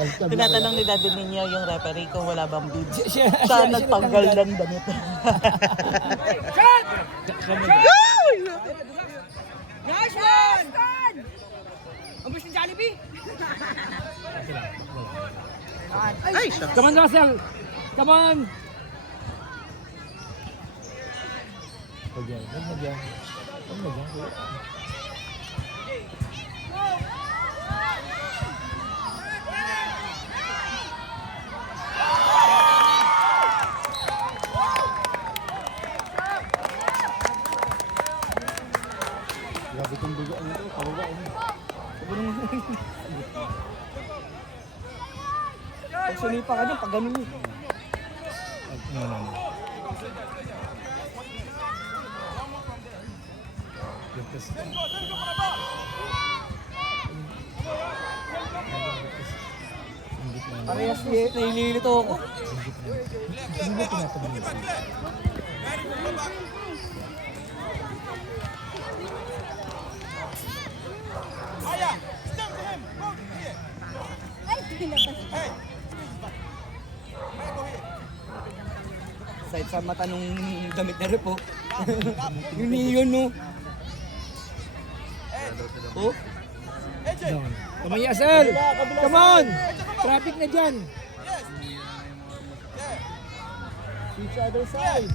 Tinatanong ni Daddy ninyo yung referee kung wala bang bid. Siya Nagtanggal ng damit. Shot! Nice one! Ang gusto ng Jollibee? Ay, siya. Come on, Russell! Come on! Huwag yan. Grabe itong dugo ano ito, kawawa ano. Pag sulipa ka dyan, pag ganun yun. No. Parehas nililito ako. Hindi ba tinatanong ito? Side sa mata nung damit na rep, oh. Yun, no. Oh. Come on, Yasel! Come on! Traffic na dyan! Switch other side!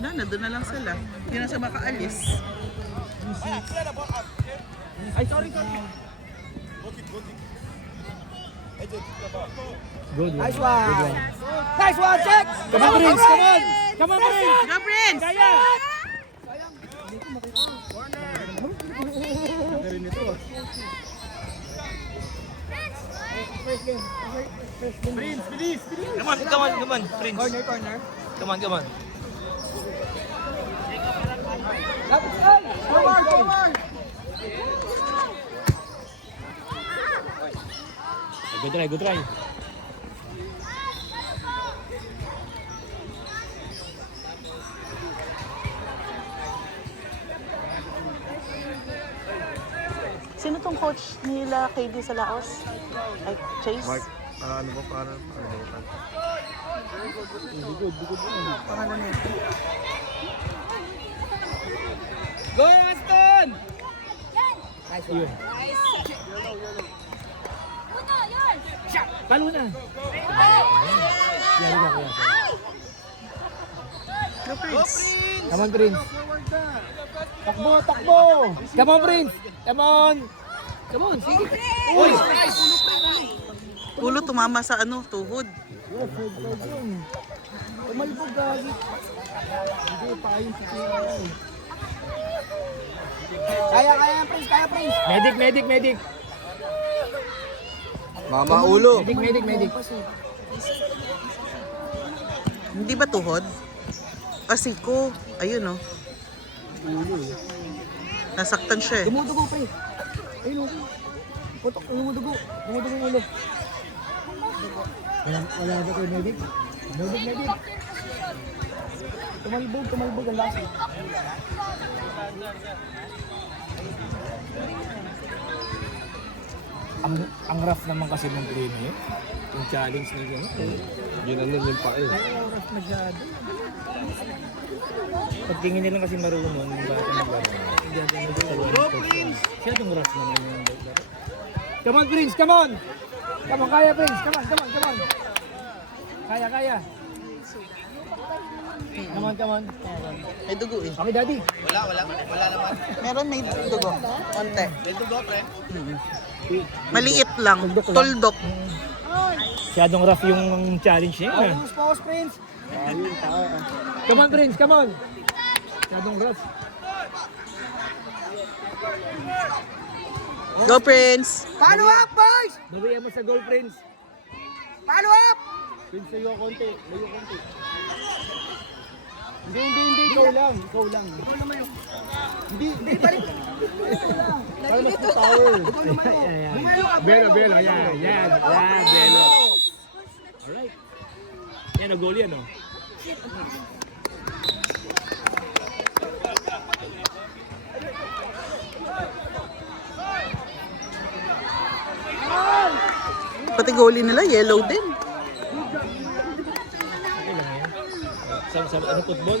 Doon na lang sila. Hindi na siya makaalis. Ay, sorry. Good one. Nice one. Nice one, check! Come on, Prince! Come on! Come on, Prince! Go, Prince! Kaya! Prince, bilis! Come on, Prince. Corner. Come on. Forward! Good try. Sino tong coach nila KD sa Laos? Ay, Chase? Ano ba parang Pangalan nito. Go, Aston! Nice one. Palo na. Yan na kuya. Go, Prince! Come on, Prince. Takbo! Come on, Prince! Come on, sige. Uy! Ulo tumama sa tuhod. Tumalbog gagi. Hindi, paayos si Kuya. Kaya, Prince! Medic. Mama ulo. Medic. Hindi ba tuhod? Siko. Ayun, oh. Nasaktan siya eh. Dumudugo, pre. Ayun, oh. Putok, dumudugo yung ulo. Wala ba kayo medic? Medic. Tumalbog ang lasa. Ang rough naman kasi ng play na yun. Yung challenge na yun. Ginanon yung pa eh. Ang rough masyado. Pagtingin nila kasi marunong yung bata naglaro. Go, Prince! Siyadong rough naman yung laro. Come on, Prince! Come on! Kaya, Prince! Come on! Kaya! Come on! May dugo eh. Okay, Daddy! Wala naman. Meron may dugo. Konti. May dugo, pre. Maliit lang. Tuldok. Siyadong rough yung challenge niya. Pause, Prince. Come on, Prince! Come on! Siyadong rough. Go, Prince! Follow up, boys! Bawian mo sa goal, Prince. Follow up! Prince, layo konti. Hindi. Ikaw lang. Hindi, balik. Para mas power. Belo. Yan. Belo. Alright. Yan, goal yan, oh. Pati goalie nila, yellow din. Okay lang yan. Sa ano, football?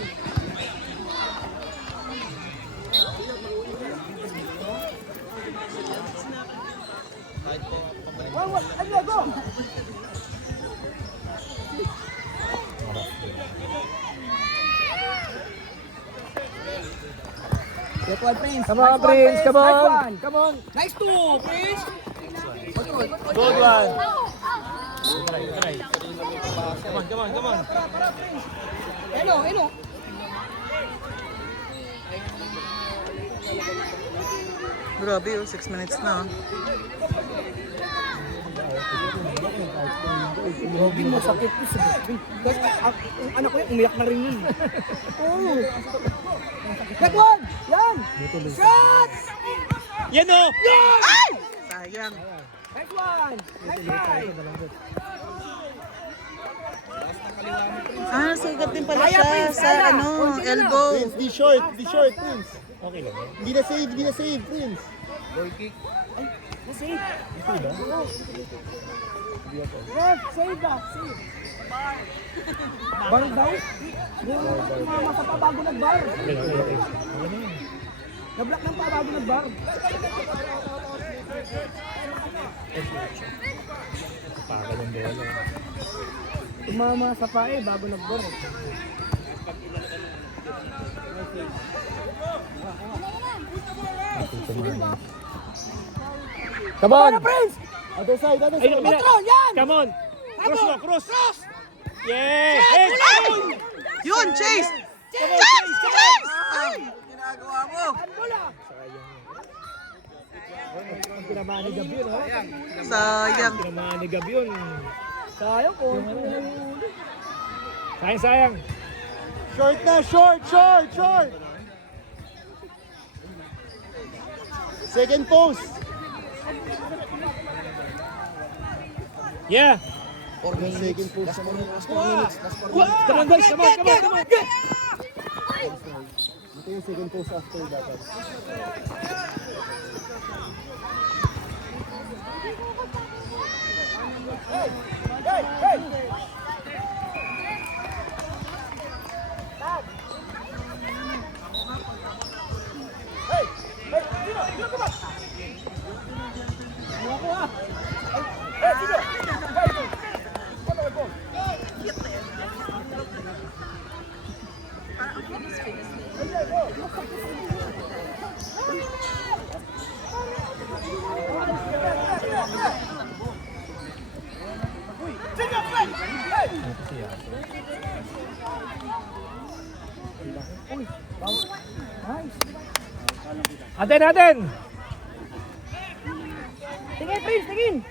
Get one, Prince. Come on, Prince. Come Nice on. one. Come on. Nice two, Prince. Good one. Try. Come on. Hello. Grabe oh, 6 minutes na. Grabe, masakit po sa ang anak ko yun, umiyak na rin yun. Oo. Get one! Yan! Shots! Yan o! Sayang. Nice one! Nice try! Ah, sugat din pala Kaya, siya Prince, sa kaya. ano, Konti na lang. elbow. Di short, Prince. Okay lang yan. Hindi na save, Prince. Save! Yes, save that! Save! Bar daw? Yung mama sa pabago nag-bar. Okay. Na-block ng pabago nag-bar. Pakal ang bola. Mama sa pae, bago nag-bar. Come on! Prince! Other side. Ay, Patron, yan! Come on! Cross! Yeah! Hey! Yun, Chase! Come on, Chase! Ay! Bola! Ang tinamaan ni Gab yun, ha? Sayang. Tinamaan ni Gab yun. Sayang po. Sayang. Short na, short. Second post. Yeah! Second post. Come on, guys! Come on! Ito yung second post after dapat. Atin! Tingin, Prince, tingin!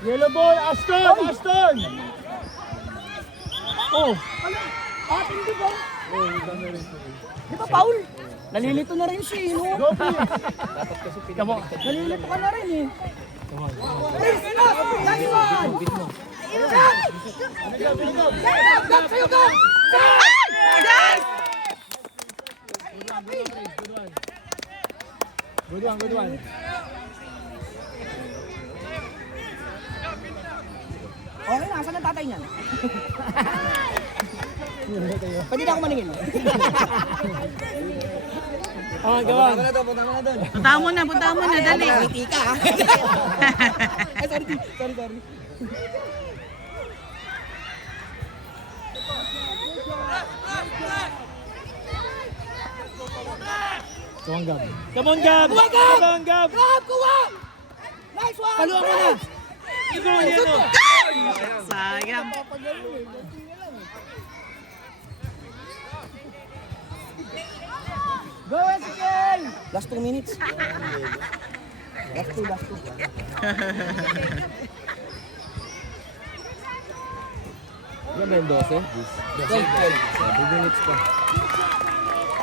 Yellow ball, Aston! Oh! Atin, di ba? Di ba, Paul? Nalilito na rin siya, no? Go, Prince! Nalilito ka na rin, eh. Prince, enough! Nice one! Shot! Shot! Sa'yo ka! Yes! Good one. Okay na, saan ang tatay niyan? Pwede na ako maningin. Oh, go on. Punta mo na, dali. Ngiti ka, ha? Ay, sorry. Come on, Gab! Gab, kuha! Nice one! Paluan mo na! Ikaw yan, oh! Sayang. Go, Ezekiel! Last 2 minutes. Last two. Ilan ba yung 12? 2 minutes pa.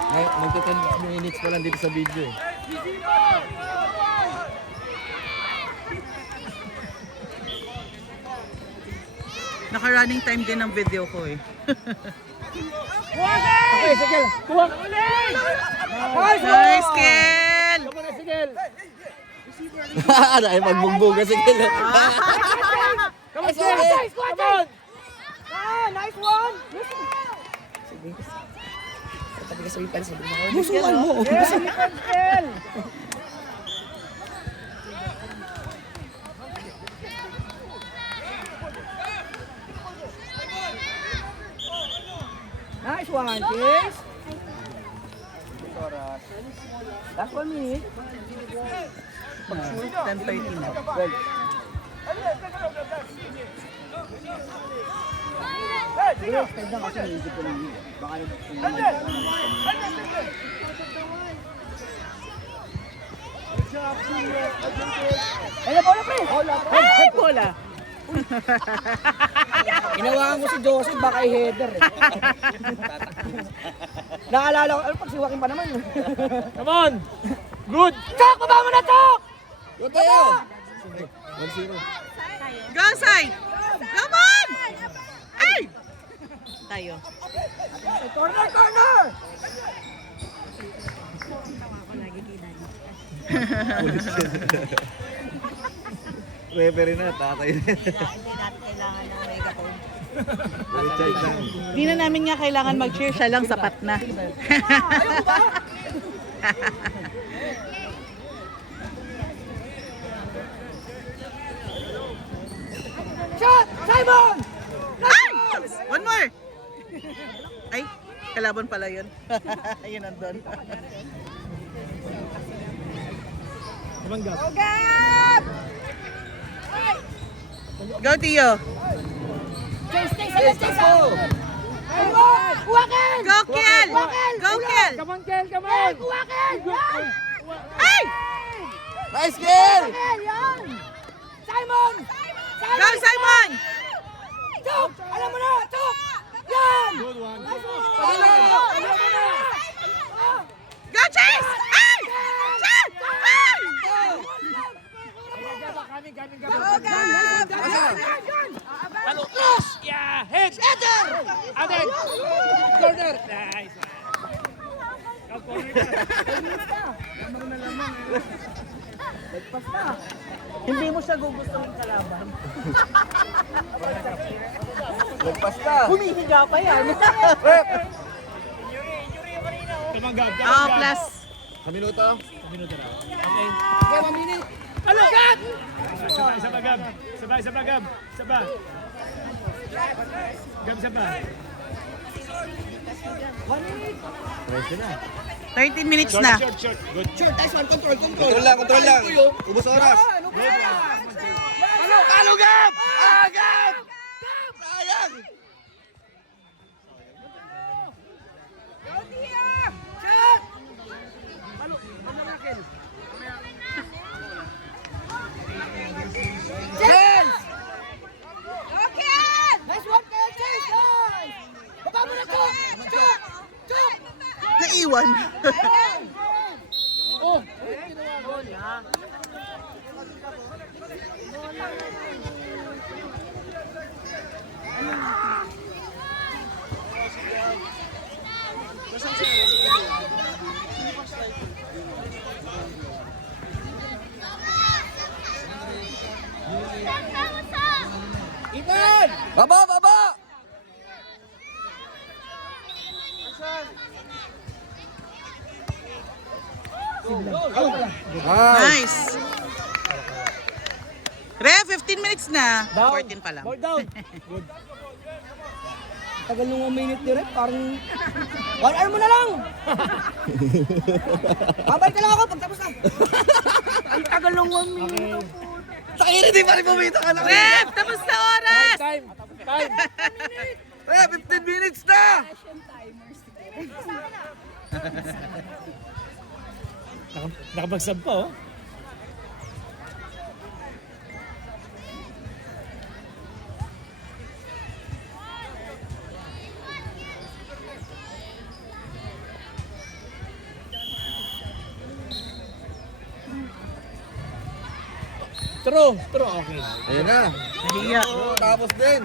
Ay, magta-10 minutes pa lang dito sa video eh. Naka-running time din ang video ko eh. Okay, sige. Tuwa ka ulit! Nice, Kel! Come on, sige. Ay, magbungbuga si Kel. Come on, sige. Come on! Nice one! Musuhan mo! Nice one, Chase! Last 1 minute. 10:30 na. Ayun, bola, pre! Ay, bola! Inawakan ko si Joseph, baka i-header eh. Naalala ko, ano pagsiwakin pa naman yun? Come on! Good! Chok! Baba mo na, Chok! Go tayo! 1-0. Go, Sai! Come on! Ay! Tayo. Corner, corner! Referee na, tatay na. Richard lang. Di na namin nga kailangan mag-cheer, siya lang sapat na. Shot! Simon! Ay! One more! Ay, kalaban pala yun. Yun nandun. Tumanggap. Go, Tio! Chase, chase, chase, chase! Uwakin! Go, Kel! Go, Kel! Come on, Kel, come on! Uwakin! Yan! Ay! Nice Kel! Uwakin! Yan! Simon! Go, Simon! Chok! Alam mo na! Chok! Yan! Good one. Nice one! Go, Chase! Ay! Chase! Ay! Cross! Yeah! Head! Aden! Corner! Nice one. Hindi mo siya gugustuhin kalaban. Lagpas ka! Humihiga pa yan. Tumanggap. Oh, plus. Sa minuto? Alagat! Isa pa, Gab. Isa pa, Gab. Isa pa. Gab, isa pa. Pwede na. 13 minutes na. Short. Good. Control lang. Ubus oras. Talo, Gab! Gab! Sayang! Nice one, Kel! Chase! Nice! Baba mo na, Chok! Chok! Chok! Naiwan. Oh! Baba! Nice. Re, 15 minutes na. 14 pa lang. Ball down. Good. Tagal nung 1 minute ni Rep, parang 1 hour mo na lang! Babalik ka lang ako pagtapos na! Ang tagal nung 1 minute! Sakit, hindi pa rin bumita ka lang. Rep, tapos na oras. Time. 15 minutes na! Nakabagsab pa, oh. True. Okay. Ayan na. Nahiya. Tapos din.